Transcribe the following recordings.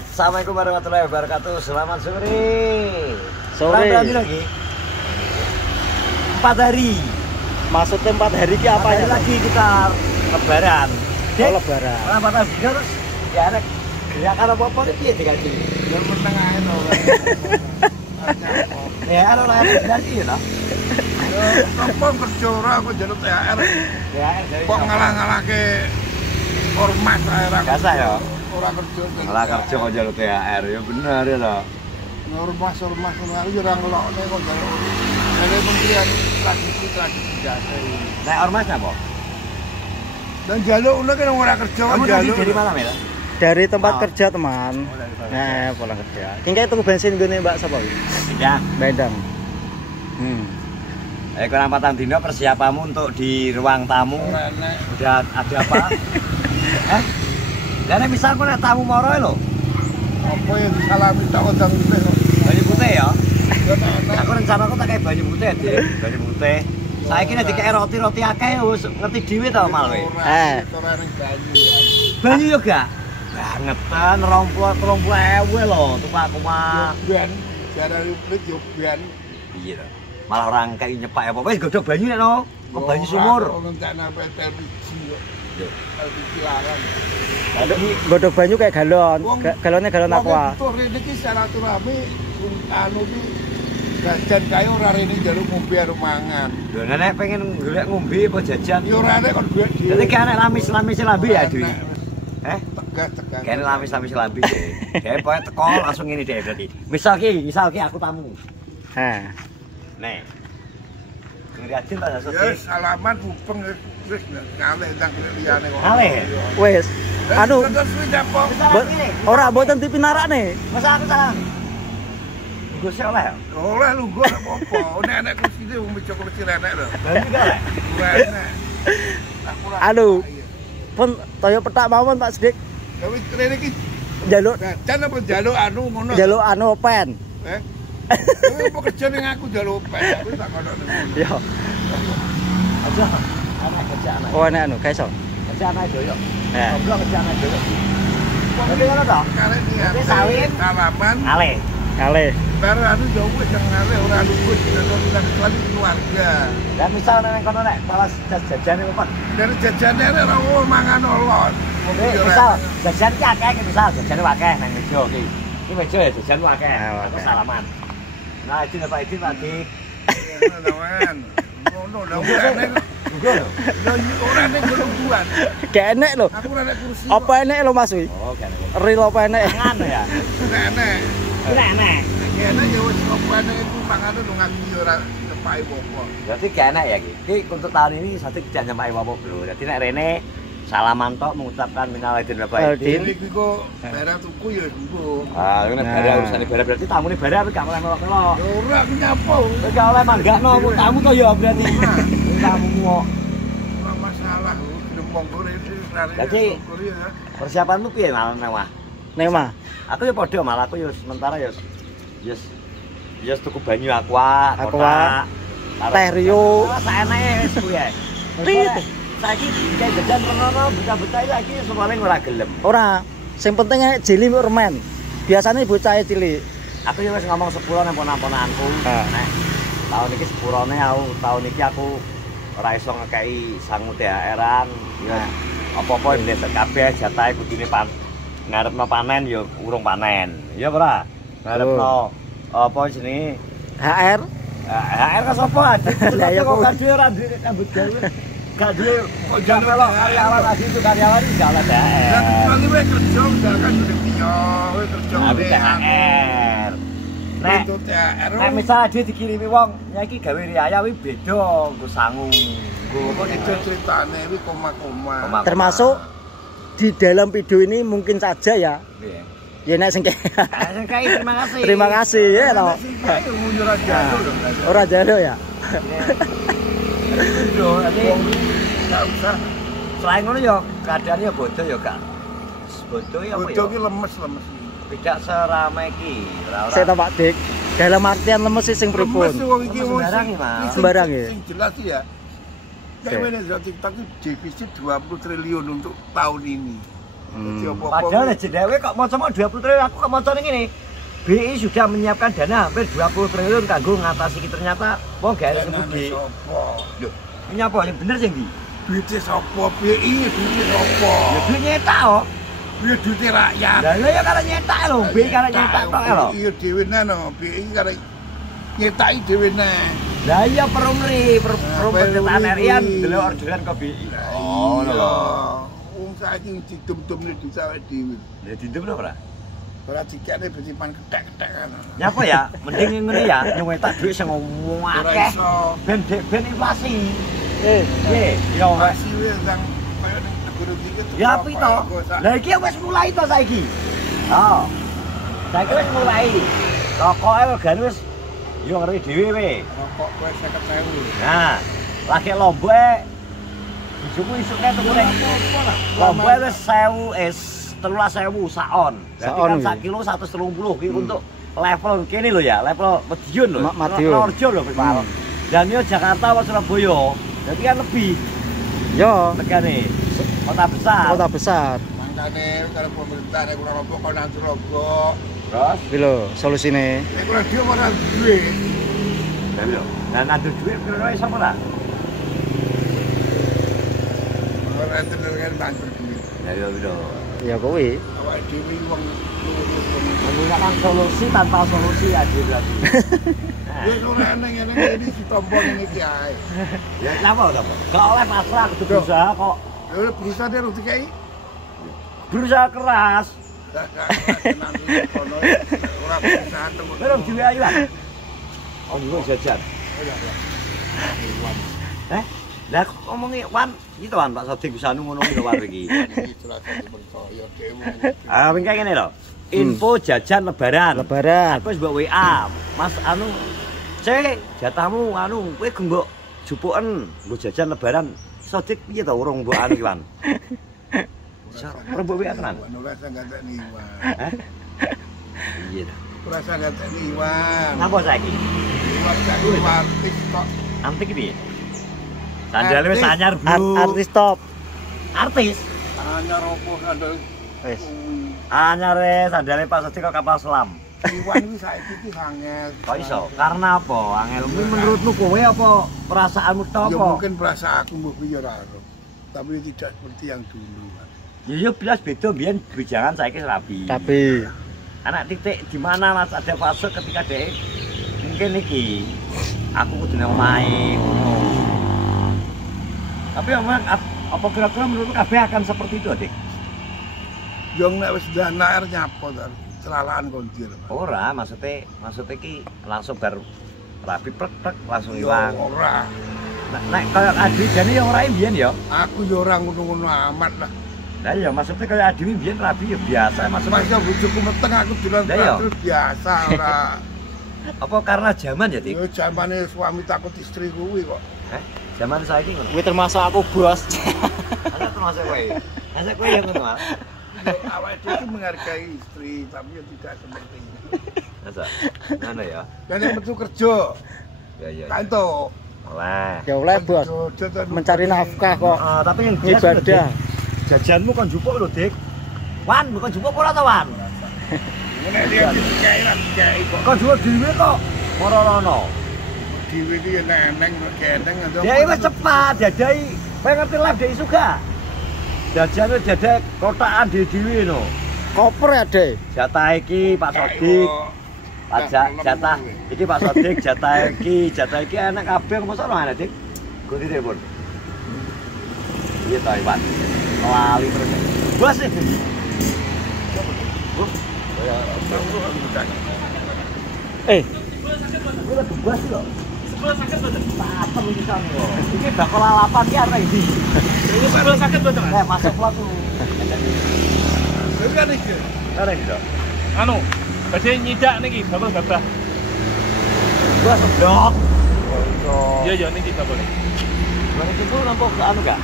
Yes, assalamualaikum warahmatullahi wabarakatuh. Selamat sore. Sore. Berapa lagi? 4 hari. Maksudnya 4 hari ini apa ya? Lagi kita lebaran. Oh, lebaran. Nah, 4 hari terus ya ada gerakan apa-apa piye diganti. Yang meneng ae to. Ya, ada lah ganti ya. Apa kerja ora aku njaluk THR. Ya, dari Kok ngalah-ngalahke ormas ae ra. Biasa ya. Ora kerja. Malah kerja kok njaluk THR ya bener ya toh. Ormas aku yo ora ngelokne kok njaluk. Dari Kementerian tradisi biasa. Nek ormas apa? Dan jaluk ngono kan ora kerja Kamu tadi jaluk. dari mana ya? Dari tempat Oh. kerja, teman. Nah, pulang kerja. Kayaknya tunggu bensin gue nih, Mbak, sapa iki? Ya. Bedang. Kurang 4 dino persiapanmu untuk di ruang tamu. Ora enek. Udah ada apa? Dan misal aku nek tamu moro lho. Apa yang disalami tak kodang putih. Banyu putih ya. Ya enek. Aku rencana aku tak kayak banyu putih, Dik. Banyu putih. Saiki nek dikek roti-roti akeh wis ngerti dhewe to mal kowe. Ora ning banyu ya. Banyu yo gak? Bangetan 20.000 lho tuku mah. Ben jarane plit yo ben. Iya to. Malah orang kayak nyepak apa wis godhog banyu nek no. Kok banyu sumur. Entek nang PT biji kok. Yo. LPG larang. Godhog banyu kayak galon. Galonnya galon aqua. Betul rene iki silaturahmi anu ki jajan kae ora rene njaluk ngombe karo mangan. Lho nek pengen golek ngombe apa jajan. Ya ora enek kon duwe dhewe. Dadi gak enek lamis-lamis lambe ya, Dwi. Tegas. Kayaknya lamis-lamis lambe deh. Kayak pokoknya teko langsung ini deh berarti. Misal ki aku tamu. Nah, Nih. Ngeliatin tak Ya sesuatu. salaman mupeng wis ngale ndang liyane kok. Ngale? wes. Anu, terus kuwi apa? ora mboten dipinarakne. Masa aku salah. Gue sih oleh. Oleh lu gua apa-apa. Nek kursine wong meja kursi enek lho. Banyu gak oleh. Ora enek. Aku ora. Anu. Pun toyo petak mawon Pak Sidik. Ya wis rene iki Jaluk jajan apa jaluk anu ngono. jaluk anu pen. Kowe apa kerja ning aku jaluk pen. Aku tak kono. Yo. Aja. Anak kerja anak. Oh, nek anu kaiso. Kerja anak doyok. Eh. Ngobrol kerja anak doyok. Tapi ngono toh? Kale iki Tapi sawit. salaman. Ngale. Kale. Baru anu jauh wis yang ngale ora luput kita kecuali keluarga. Dan misal nek kono nek balas jajan apa? Dari jajannya ora mangan olot. Misal jajan ki akeh misal jajane akeh nang meja iki. Iki meja ya jajan akeh. Aku salaman. Nah, itu Pak Idin tadi. Lawan. Ngono lho. Ora nek golongan. Gak enek lho. Aku ora nek kursi. Apa enek lho Mas Wi? Oh, kan. Real apa enek? Mangan ya. Enek. Enak. Enek ya wis opo enek itu mangan itu ngaji ora tepai apa. Berarti gak enak ya Ki. Ki untuk tahun ini satu tidak nyampai apa bro. Jadi nek Rene salaman tok mengucapkan minal aidin wal faizin. Iki kok barang tuku ya sembuh. Ah, ini bara urusane bara berarti tamune bara tapi gak oleh melok-melok. Ya ora aku nyapa. Wis gak oleh manggakno tamu to ya berarti. Tamumu kok. Ora masalah. Dempong gore iki rare. Jadi, persiapanmu piye malam mewah? Nek mah. Aku ya padha malah aku ya sementara ya tuku banyu aqua, Aqua, teh Rio. Saenake wis kuwi ae. Saiki kayak jajan rono buka-buka iki semuanya ora gelem. Ora, sing penting enek jeli permen. Biasane bocah cilik. Aku ya wis ngomong sepuro nang ponak-ponakanku. Nek tahun iki sepurone tahun iki aku ora iso ngekeki sangu THR-an. Ya apa-apa ndesek kabeh jatahe kudune ngarepno panen ya urung panen. Ya ora? Ngarepno apa jenenge HR. HR ka sapa? Lah ya kok gak duwe ora duwe rambut gawe. Gak duwe kok jan melok karyawan lagi itu karyawan iki gak oleh THR. Dan kecuali kowe kerja misalkan udah piye, kowe kerja Tapi THR. Nek untuk THR. nek misal dia dikirimi wong, ya iki gawe riaya kuwi beda nggo sangu. Nggo apa Itu ceritane iki koma-koma. Termasuk di dalam video ini mungkin saja ya. Piye? Ya nek sing Terima kasih. terima kasih ya toh. Ayo mundur aja lho. Ora jalo ya. Jadi Enggak usah. selain ngono ya keadaannya ya bodoh ya gak. Bodoh ya apa Bojo ya? ki lemes. Tidak seramai iki. Saya tahu Pak Dik. Dalam artian lemes sih sing pripun. Lemes wong iki Sembarang ya, Mas. Sembarang ya. Sing jelas ya. Kayak TikTok itu defisit 20 triliun untuk tahun ini. Padahal jendewe kok maca 20 triliun, aku kok macane ngene. BI sudah menyiapkan dana hampir 20 triliun kanggo ngatasi iki, ternyata wong gak ada sebut di. Lho, ini apa yang bener sing ndi? Duite sapa? BI duite sapa? Ya duit nyetak kok. Ya duite rakyat. Lah ya karek nyetak lho, BI karek nyetak tok lho. Iya dhewe nang BI karek nyetaki dhewe nang. Lah iya perumri, pemerintah RI-an delok orderan ke BI. Oh, lho. Wong saiki didum-dumne desa dhewe. Ya didum lho ora? Ora dikene becipan kethek-kethek kan. Ya apa ya? Mending ngene ya, nyewetak duit sing ngomong akeh. Ben inflasi. Yo inflasi wis nang koyo ning negara iki. Ya api to. Lah iki wis mulai to saiki. Oh. Saiki wis mulai. Rokoke regane wis yo ngeri dhewe we. Rokok kowe 50.000. Nah, lagi lombok bojoku isuk tuku nek lombok wis 13.000 saon. Berarti kan sak kilo 130 iki untuk level kene lho ya, level Madiun lho. Norjo lho Pak. Dan yo Jakarta apa Surabaya. Jadi kan lebih. Yo, tegane kota besar. Kota besar. Mangkane karo pemerintah nek ora apa kok nang Surabaya. Terus iki lho solusine. Nek ora dia ora duwe. Lho, nah nandur duit kira-kira sapa ta? Ora tenan bantu duit. Ya yo lho. Ya kuwi. Awake dhewe wong menggunakan solusi tanpa solusi aja berarti. Wis ora nang ngene iki ditompo ngene iki ae. Ya kenapa to, Pak? Gak oleh pasrah kudu berusaha kok. Ya berusaha dia harus dikai. Berusaha keras. Ora berusaha temen. Belum duwe ayu ah. Oh, juga jajan. Lah ngomongi Wan, iki to Wan Pak Sodik bisa ngono iki Wan iki. Ah, ping kene lho. Info jajan lebaran. Lebaran. Aku wis mbok WA. Mas anu Cek, jatahmu anu kowe gembok jupuken nggo jajan lebaran. Sodik piye to urung mbok anu iki Wan? Ora mbok WA tenan. Ora usah ngateni Wan. Hah? Iya ta. Ora usah ngateni Wan. Napa saiki? Wan saiki artis kok. Antik piye? Sandale wis anyar, Bro. Artis top. Artis. Anyar opo sandal? Wis. Anyar sandale Pak Sodik kok kapal selam. Iwan iki saiki iki angel. Kok iso? Karena apa? Angel menurutmu kowe apa perasaanmu to apa? Ya mungkin perasaan aku mbok piye ora ero. Tapi tidak seperti yang dulu. Ya yo jelas beda biyen bijangan saiki rapi. Tapi anak titik di mana Mas ada fase ketika dhek mungkin iki aku kudu nang omahe ngono. Tapi emang apa kira-kira menurut kabeh akan seperti itu, Dik? Yo nek wis danar nyapo to. Celalaan kondir. Ora, maksudnya iki langsung bar rapi prek langsung ilang. Ora. Nek kaya Adi jane ya ora mbiyen ya. Aku ya ora ngono-ngono amat lah. Lah iya maksudnya kaya Adi mbiyen rapi ya biasa maksudnya. Mas ya bojoku meteng aku dolan terus biasa ora. Apa karena zaman ya, Dik? Ya zamane suami takut istri kuwi kok. Zaman saiki ngono. kuwi termasuk aku bos. Ana termasuk kowe. Ana kowe yang ngono, Mas. Awak dhewe menghargai istri, tapi ya tidak seperti itu. Masa? Ngono ya. Dan yang betul kerja. Ya. Kanto. Oleh. Ya oleh bos. Mencari nafkah kok. Tapi yang jelas ibadah. Jajanmu kan jupuk lho, Dik. Wan, bukan jupuk ora ta, Wan? Nek dia dikai lah dikai kok. Kok jual dhewe kok ora-ora. Dhewe iki ya neneng geneng atau. Ya wis cepat dadai. Kowe ngerti live dhek isu gak? Jajane dadek kotakan dhewe no. Koper ya, Dek. Jatah iki Pak Sodik. Jatah iki Pak Sodik, jatah iki enak kabeh mosok ora enak, Dik. Ganti telepon. Iya ta, Iwan. Lali terus. Bos sih. Kuwi bos lho. Sebelah sakit betul. Patem iki kan lho. Iki bakal lalapan ki arek iki. Ini sebelah sakit betul. Masuk pelaku. Wis kan iki. Arek iki. Anu, badhe nyidak niki babah-babah. Gua sedok. Iya niki babah. Gua itu nampak ke anu gak?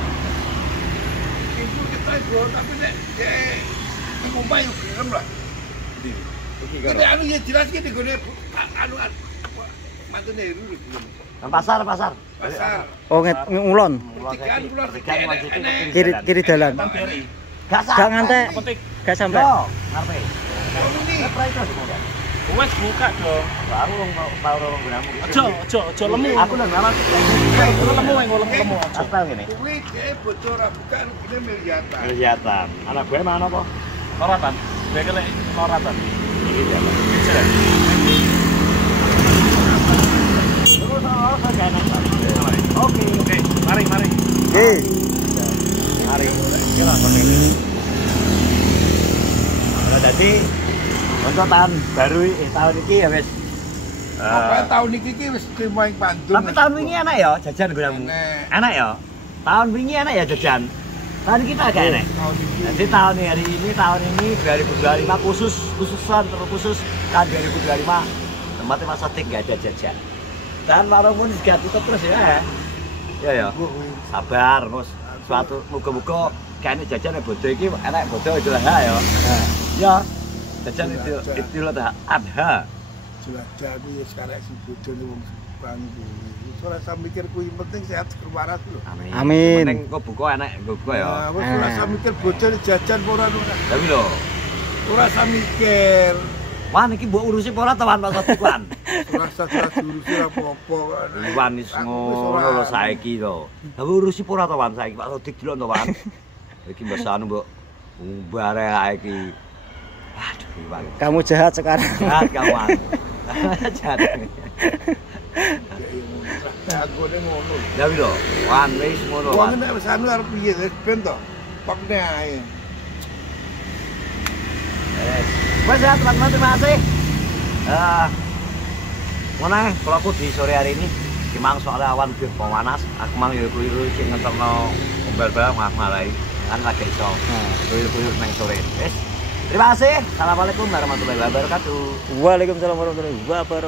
Itu kita go tapi nek ning omah yo gelem lah. Iki Ini anu ya jelas iki digone anu mantune Heru gelem. Nang pasar. Pasar. Oh ngulon. Pertigaan kula Kiri dalan. Gak Gak ngantek. Apotek. Gak sampai. Yo, ngarepe. Ini. Lepra itu kemudian. Wes buka dong. Baru tahu orang gunamu. Ojo lemu. Aku udah ngalah. Lemu. Apa gini? Kuwi dhek bocor bukan gini miliatan. Kelihatan. Anak gue mana apa? Loratan. Bekel loratan. Ini dia. Terus apa kayak enak. Oke. Oke, mari. Oke. Mari. Kita ini. Nah, jadi untuk tahun baru tahun ini ya wis. Apa tahun iki wis terima ing Bandung. Tapi tahun wingi enak ya jajan gunamu. Enak ya. Tahun wingi enak ya jajan. Tahun kita agak enak. Tahun iki. Jadi tahun ini 2025 khususan terkhusus tahun 2025 tempatnya Mas Sotik nggak ada jajan. Dan warung pun juga tutup terus ya. Ya. Sabar terus suatu muga-muga kayaknya jajan bodoh iki enak bodoh itu lah ya. Ya. Jajan itu lah adha. Jelajah aku ya sekarang si bojone wong Bandung. Ora usah mikir kuwi penting sehat waras lho. Amin. Penting kok buka enak buka ya. Nah, wis ora usah mikir bojone jajan apa ora. Tapi lho, Ora usah mikir. wah niki mbok urusi apa ora teman Pak Sotik wan. Ora usah urusi apa-apa. Iwan wis ngono lho saiki to. Lah urusi apa ora to wan saiki Pak Sotik delok to wan. Iki mbasane mbok umbare iki. Aduh Iwan. Kamu jahat sekarang. Jahat kawan. Jahat. Aku ne ngono. Tapi lho, wan wis ngono Wong wan. nek wis anu arep piye wis ben to. Pakne ae. Wes ya teman-teman, terima kasih. Mana kalau aku di sore hari ini memang soalnya awan panas, aku mang kuyur sing ngetokno ombel-ombel malah kan lagi iso. Kuyur-kuyur nang sore. Wes. Terima kasih. Assalamualaikum warahmatullahi wabarakatuh. Waalaikumsalam warahmatullahi wabarakatuh.